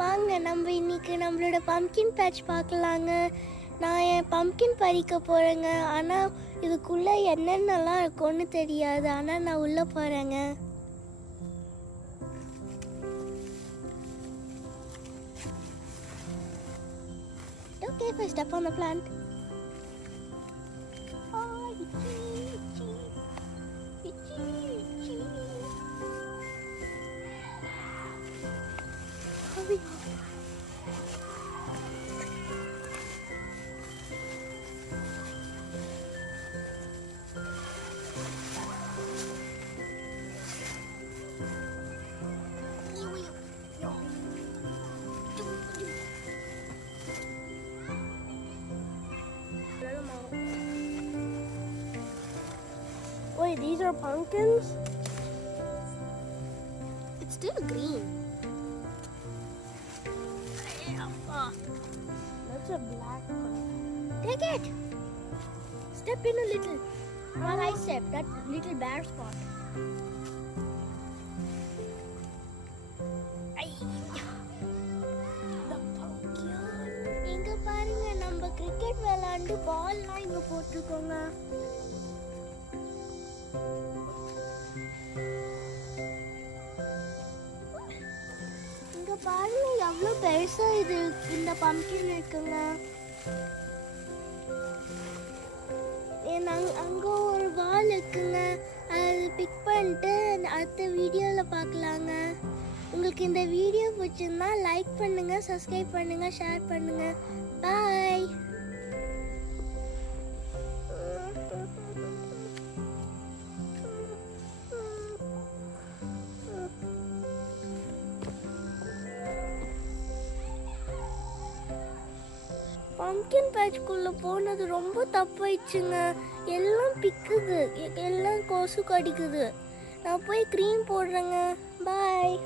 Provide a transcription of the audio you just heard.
வாங்க நம்ம இன்னைக்கு நம்மளோட பம்கின் பேட்ச் பார்க்கலாங்க. நான் என் பம்கின் பறிக்க போகிறேங்க. ஆனால் இதுக்குள்ளே என்னென்னலாம் இருக்கும்னு தெரியாது. ஆனால் நான் உள்ளே போகிறேங்க. Okay, first step on the plant. Oh, itchy, itchy, itchy, itchy. Hurry up. Wait, these are pumpkins? It's still green. That's a black pumpkin. Take it! Step in a little. While I step, that little bare spot. The pumpkin. இங்க பாருங்க, நம்ம cricket விளையாண்டு பால்லாம் இங்க போட்டுருக்கோங்க. இங்க பாருங்க எவ்வளவு பெருசா இது இந்த பம்கின் இருக்குங்க. அங்க ஒரு வால் இருக்குங்க. அது பிக் பண்ணிட்டு அடுத்த வீடியோல பார்க்கலாங்க. உங்களுக்கு இந்த வீடியோ பிடிச்சிருந்தா லைக் பண்ணுங்க, சப்ஸ்கிரைப் பண்ணுங்க, ஷேர் பண்ணுங்க. பாய். பம்கின் பேட்ச்குள்ளே போனது ரொம்ப தப்பாயிடுச்சுங்க. எல்லாம் பிக்குது, எல்லாம் கொசு கடிக்குது. நான் போய் க்ரீம் போடுறேங்க. பாய்.